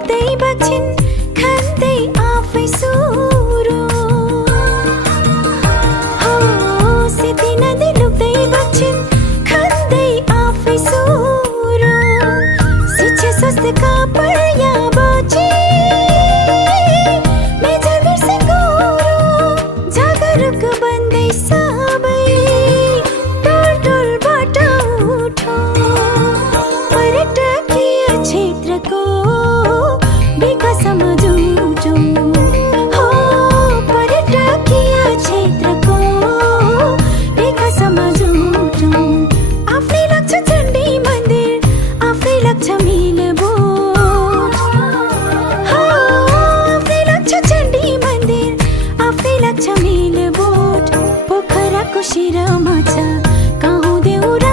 लुक्दै बग्छिन् खान्दै आफै सुरु हो सेती नदी लुक्दै बग्छिन् खान्दै आफै सुरु शिक्षा स्वास्थ्यका पर्या बचे मेजर बिर्सिङ गुरु जागरुक बन्दै सबै टोलटोलबाट उठो पर्यटकीय क्षेत्रको विकासमा जुटौँ हो पर्यटकीय क्षेत्रको विकासमा जुटौँ आफ्नै लाग्छ चण्डी मन्दिर आफ्नै लाग्छ मिलबोट हो आफ्नै लाग्छ चण्डी मन्दिर आफ्नै लाग्छ मिलबोट पोखराको शिरमा छ कहाँ देउरा